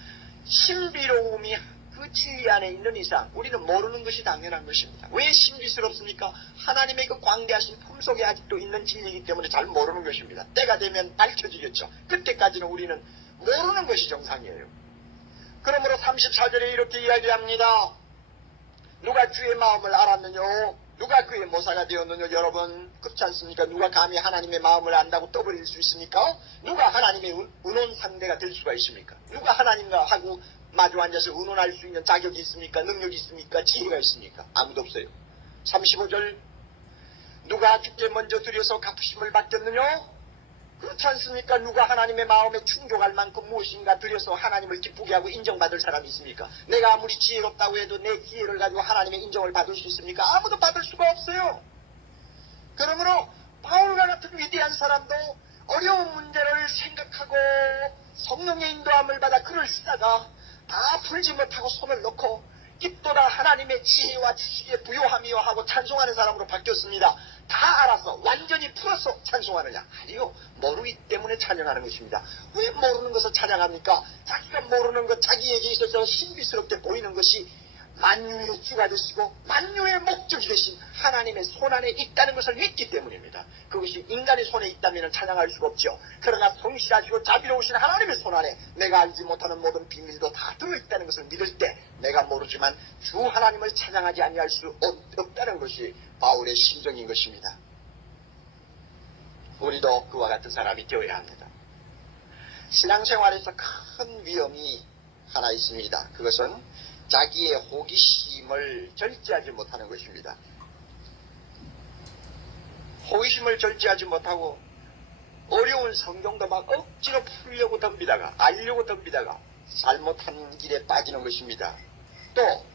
신비로움이 그 진리 안에 있는 이상 우리는 모르는 것이 당연한 것입니다. 왜 신비스럽습니까? 하나님의 그 광대하신 품속에 아직도 있는 진리이기 때문에 잘 모르는 것입니다. 때가 되면 밝혀지겠죠. 그때까지는 우리는 모르는 것이 정상이에요. 그러므로 34절에 이렇게 이야기합니다. 누가 주의 마음을 알았느냐? 누가 그의 모사가 되었느냐? 여러분, 그렇지 않습니까? 누가 감히 하나님의 마음을 안다고 떠버릴 수 있습니까? 누가 하나님의 의논 상대가 될 수가 있습니까? 누가 하나님과 하고 마주 앉아서 의논할 수 있는 자격이 있습니까? 능력이 있습니까? 지혜가 있습니까? 아무도 없어요. 35절, 누가 주께 먼저 드려서 갚으심을 받겠느냐? 그렇지 않습니까? 누가 하나님의 마음에 충족할 만큼 무엇인가 드려서 하나님을 기쁘게 하고 인정받을 사람이 있습니까? 내가 아무리 지혜롭다고 해도 내 지혜를 가지고 하나님의 인정을 받을 수 있습니까? 아무도 받을 수가 없어요. 그러므로 바울과 같은 위대한 사람도 어려운 문제를 생각하고 성령의 인도함을 받아 글을 쓰다가 다 풀지 못하고 손을 놓고 깊도다 하나님의 지혜와 지식에 부요하며 하고 찬송하는 사람으로 바뀌었습니다. 다 알아서 완전히 풀어서 찬송하느냐? 아니요. 모르기 때문에 찬양하는 것입니다. 왜 모르는 것을 찬양합니까? 자기가 모르는 것, 자기에게 있어서 신비스럽게 보이는 것이 만유의 주가 되시고 만유의 목적이 되신 하나님의 손안에 있다는 것을 믿기 때문입니다. 그것이 인간의 손에 있다면 찬양할 수가 없죠. 그러나 성실하시고 자비로우신 하나님의 손안에 내가 알지 못하는 모든 비밀도 다 들어있다는 것을 믿을 때 내가 모르지만 주 하나님을 찬양하지 아니할 수 없다는 것이 바울의 심정인 것입니다. 우리도 그와 같은 사람이 되어야 합니다. 신앙생활에서 큰 위험이 하나 있습니다. 그것은 자기의 호기심을 절제하지 못하는 것입니다. 호기심을 절제하지 못하고 어려운 성경도 막 억지로 풀려고 덤비다가 알려고 덤비다가 잘못한 길에 빠지는 것입니다. 또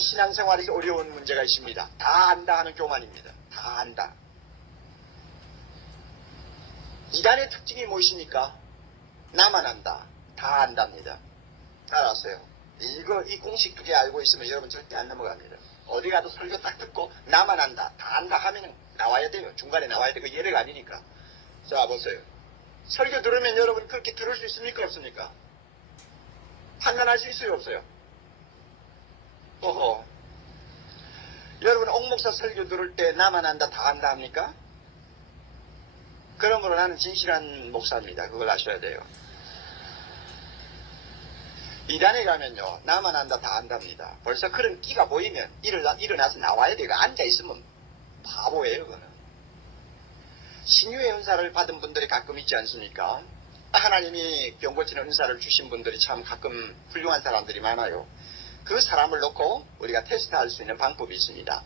신앙생활에서 어려운 문제가 있습니다. 다 안다 하는 교만입니다. 다 안다. 이단의 특징이 무엇입니까? 나만 안다. 다 안답니다. 알았어요. 이 공식 두 개 알고 있으면 여러분 절대 안 넘어갑니다. 어디 가도 설교 딱 듣고 나만 안다, 다 안다 하면 나와야 돼요. 중간에 나와야 돼요. 그 예배가 아니니까. 자, 보세요. 설교 들으면 여러분 그렇게 들을 수 있습니까? 없습니까? 판단할 수 있어요? 없어요? 어허. 여러분 옥목사 설교 들을 때 나만 안다, 다 안다 합니까? 그러므로 나는 진실한 목사입니다. 그걸 아셔야 돼요. 이단에 가면요, 나만 안다, 다 안답니다. 벌써 그런 끼가 보이면 일어나서 나와야 돼요. 앉아있으면 바보예요, 그거는. 신유의 은사를 받은 분들이 가끔 있지 않습니까? 하나님이 병 고치는 은사를 주신 분들이 참 가끔 훌륭한 사람들이 많아요. 그 사람을 놓고 우리가 테스트할 수 있는 방법이 있습니다.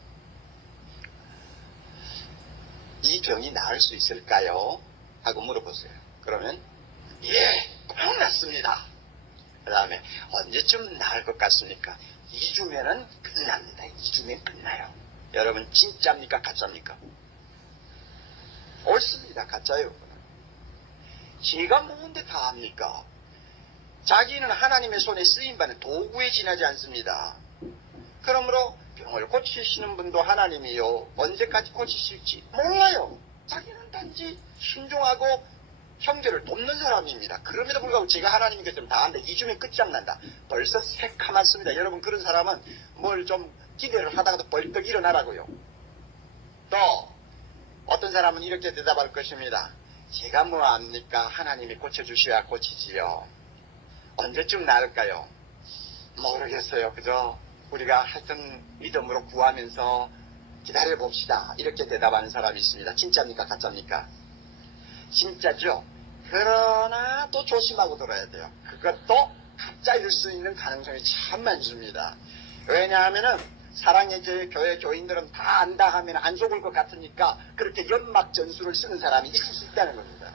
이 병이 나을 수 있을까요? 하고 물어보세요. 그러면 예, 꼭 낫습니다. 그 다음에 언제쯤 나을 것 같습니까? 2주면은 끝납니다. 2주면 끝나요. 여러분 진짜입니까? 가짜입니까? 옳습니다. 가짜예요. 지가 뭔데 다 합니까? 자기는 하나님의 손에 쓰임받는 도구에 지나지 않습니다. 그러므로 병을 고치시는 분도 하나님이요. 언제까지 고치실지 몰라요. 자기는 단지 순종하고 형제를 돕는 사람입니다. 그럼에도 불구하고 제가 하나님께 다 한다. 2주면 끝장난다. 벌써 새카맣습니다. 여러분 그런 사람은 뭘 좀 기대를 하다가도 벌떡 일어나라고요. 또 어떤 사람은 이렇게 대답할 것입니다. 제가 뭐 압니까? 하나님이 고쳐주셔야 고치지요. 언제쯤 나을까요? 모르겠어요. 그죠? 우리가 하여튼 믿음으로 구하면서 기다려봅시다. 이렇게 대답하는 사람이 있습니다. 진짜입니까? 가짜입니까? 진짜죠. 그러나 또 조심하고 들어야 돼요. 그것도 가짜일 수 있는 가능성이 참 많습니다. 왜냐하면은 사랑의 교회 교인들은 다 안다 하면 안 속을 것 같으니까 그렇게 연막 전술을 쓰는 사람이 있을 수 있다는 겁니다.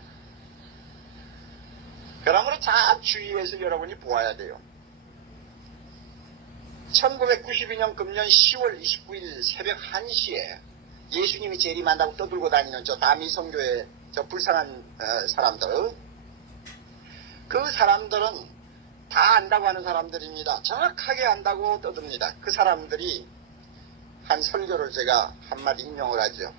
그러므로 잘 주의해서 여러분이 보아야 돼요. 1992년 금년 10월 29일 새벽 1시에 예수님이 재림한다고 떠들고 다니는 저 다미성교회 저 불쌍한 사람들, 그 사람들은 다 안다고 하는 사람들입니다. 정확하게 안다고 떠듭니다. 그 사람들이 한 설교를 제가 한마디 인용을 하죠.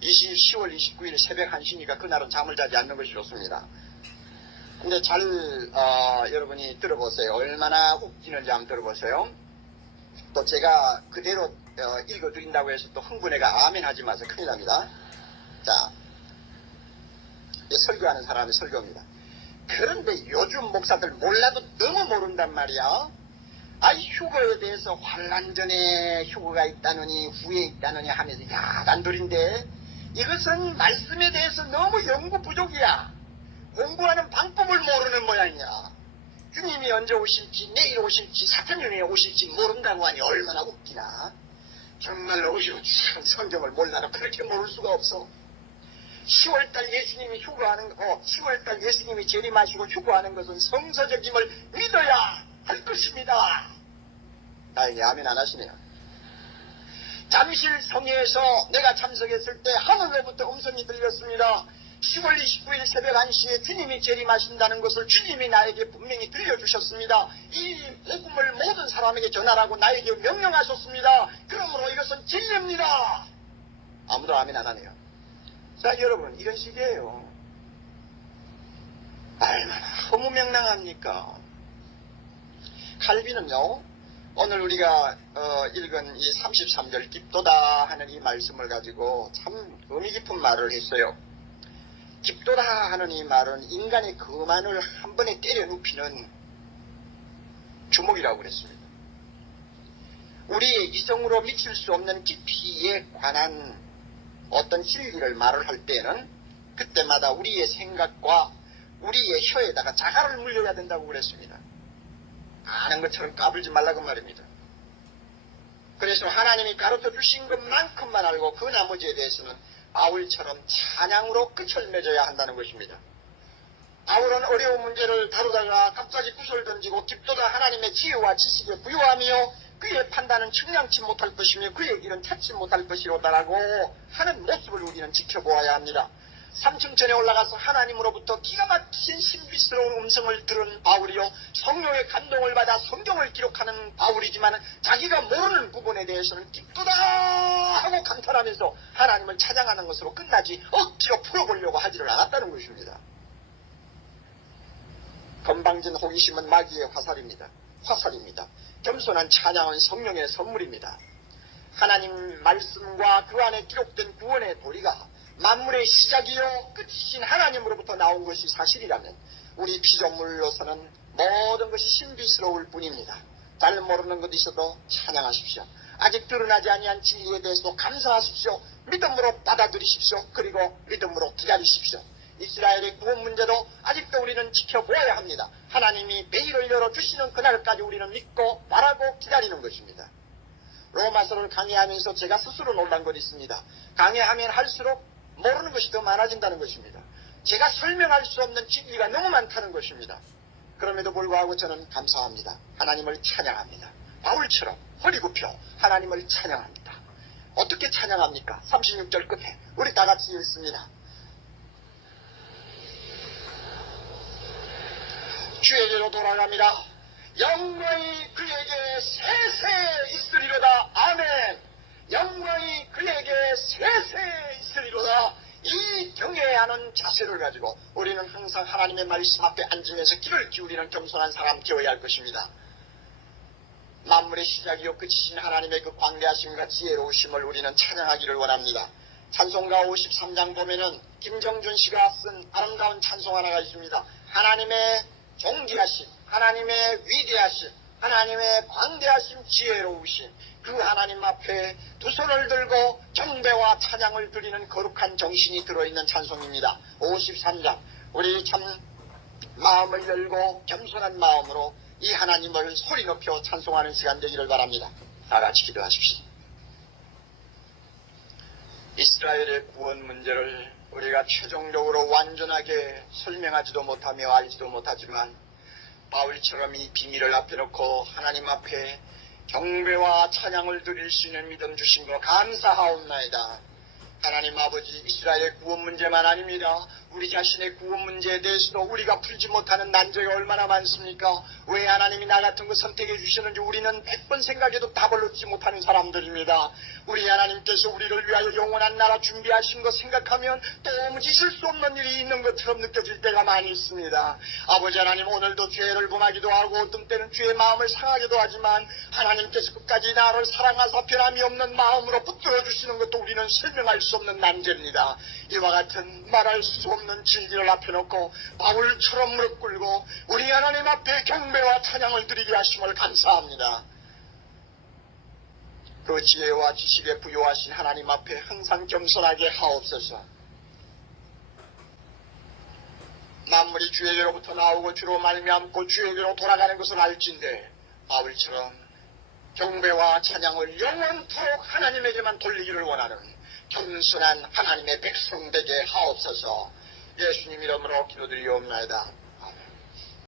10월 29일 새벽 1시니까 그날은 잠을 자지 않는 것이 좋습니다. 근데 잘 여러분이 들어보세요. 얼마나 웃기는지 한번 들어보세요. 또 제가 그대로 읽어드린다고 해서 또 흥분해가 아멘 하지 마세요. 큰일 납니다. 자, 설교하는 사람의 설교입니다. 그런데 요즘 목사들 몰라도 너무 모른단 말이야. 휴거에 대해서 환란 전에 휴거가 있다느니 후에 있다느니 하면서 야단돌인데 이것은 말씀에 대해서 너무 연구 부족이야. 공부하는 방법을 모르는 모양이야. 주님이 언제 오실지 내일 오실지 사탄년에 오실지 모른다고 하니 얼마나 웃기나. 정말로 오시고 성경을 몰라도 그렇게 모를 수가 없어. 10월달 예수님이 휴거하는 10월달 예수님이 재림하시고 휴거하는 것은 성서적임을 믿어야 할 것입니다. 다행히 아멘 안 하시네요. 잠실 성회에서 내가 참석했을 때 하늘로부터 음성이 들렸습니다. 10월 29일 새벽 1시에 주님이 재림하신다는 것을 주님이 나에게 분명히 들려주셨습니다. 이 복음을 모든 사람에게 전하라고 나에게 명령하셨습니다. 그러므로 이것은 진리입니다. 아무도 아멘 안 하네요. 자, 여러분, 이런 식이에요. 얼마나 허무맹랑합니까? 칼빈은요, 오늘 우리가 읽은 이 33절 깊도다 하는 이 말씀을 가지고 참 의미 깊은 말을 했어요. 깊도다 하는 이 말은 인간의 거만을 한 번에 때려 눕히는 주먹이라고 그랬습니다. 우리의 이성으로 미칠 수 없는 깊이에 관한 어떤 진리를 말을 할 때는 그때마다 우리의 생각과 우리의 혀에다가 자갈을 물려야 된다고 그랬습니다. 아는 것처럼 까불지 말라고 말입니다. 그래서 하나님이 가르쳐 주신 것만큼만 알고 그 나머지에 대해서는 바울처럼 찬양으로 끝을 맺어야 한다는 것입니다. 바울은 어려운 문제를 다루다가 갑자기 구설 던지고 깊도다 하나님의 지혜와 지식에 부유하며 그의 판단은 측량치 못할 것이며 그의 길은 찾지 못할 것이로다라고 하는 모습을 우리는 지켜보아야 합니다. 3층천에 올라가서 하나님으로부터 기가 막힌 신비스러운 음성을 들은 바울이요, 성령의 감동을 받아 성경을 기록하는 바울이지만 자기가 모르는 부분에 대해서는 깊도다 하고 감탄하면서 하나님을 찬양하는 것으로 끝나지 억지로 풀어보려고 하지를 않았다는 것입니다. 건방진 호기심은 마귀의 화살입니다. 겸손한 찬양은 성령의 선물입니다. 하나님 말씀과 그 안에 기록된 구원의 도리가 만물의 시작이요 끝이신 하나님으로부터 나온 것이 사실이라면 우리 피조물로서는 모든 것이 신비스러울 뿐입니다. 잘 모르는 것 있어도 찬양하십시오. 아직 드러나지 아니한 진리에 대해서도 감사하십시오. 믿음으로 받아들이십시오. 그리고 믿음으로 기다리십시오. 이스라엘의 구원 문제도 아직도 우리는 지켜보아야 합니다. 하나님이 베일을 열어주시는 그날까지 우리는 믿고 바라고 기다리는 것입니다. 로마서를 강의하면서 제가 스스로 놀란 것 있습니다. 강의하면 할수록 모르는 것이 더 많아진다는 것입니다. 제가 설명할 수 없는 진리가 너무 많다는 것입니다. 그럼에도 불구하고 저는 감사합니다. 하나님을 찬양합니다. 바울처럼 허리 굽혀 하나님을 찬양합니다. 어떻게 찬양합니까? 36절 끝에 우리 다 같이 읽습니다. 주에게로 돌아갑니다. 영광이 그에게 세세 있으리로다. 아멘. 영광이 그에게 세세 있으리로다. 이 경외하는 자세를 가지고 우리는 항상 하나님의 말씀 앞에 앉으면서 귀를 기울이는 겸손한 사람 되어야 할 것입니다. 만물의 시작이요 끝이신 하나님의 그 광대하심과 지혜로우심을 우리는 찬양하기를 원합니다. 찬송가 53장 보면은 김정준 씨가 쓴 아름다운 찬송 하나가 있습니다. 하나님의 존귀하심, 하나님의 위대하심, 하나님의 광대하심, 지혜로우심, 그 하나님 앞에 두 손을 들고 경배와 찬양을 드리는 거룩한 정신이 들어있는 찬송입니다. 53장 우리 참 마음을 열고 겸손한 마음으로 이 하나님을 소리 높여 찬송하는 시간 되기를 바랍니다. 다 같이 기도하십시오. 이스라엘의 구원 문제를 우리가 최종적으로 완전하게 설명하지도 못하며 알지도 못하지만 바울처럼 이 비밀을 앞에 놓고 하나님 앞에 경배와 찬양을 드릴 수 있는 믿음 주신 거 감사하옵나이다. 하나님 아버지, 이스라엘 구원 문제만 아닙니다. 우리 자신의 구원 문제에 대해서도 우리가 풀지 못하는 난제가 얼마나 많습니까? 왜 하나님이 나 같은 거 선택해 주시는지 우리는 100번 생각해도 답을 얻지 못하는 사람들입니다. 우리 하나님께서 우리를 위하여 영원한 나라 준비하신 거 생각하면 도무지 있을 수 없는 일이 있는 것처럼 느껴질 때가 많이 있습니다. 아버지 하나님, 오늘도 죄를 범하기도 하고 어떤 때는 주의 마음을 상하기도 하지만 하나님께서 끝까지 나를 사랑하사 변함이 없는 마음으로 붙들어 주시는 것도 우리는 설명할 수 없는 난제입니다. 이와 같은 말할 수 없는 진리를 앞에 놓고 바울처럼 무릎 꿇고 우리 하나님 앞에 경배와 찬양을 드리게 하심을 감사합니다. 그 지혜와 지식에 부여하신 하나님 앞에 항상 겸손하게 하옵소서. 만물이 주에게로부터 나오고 주로 말미암고 주에게로 돌아가는 것을 알진대 바울처럼 경배와 찬양을 영원토록 하나님에게만 돌리기를 원하는 겸손한 하나님의 백성 되게 하옵소서. 예수님 이름으로 기도드리옵나이다.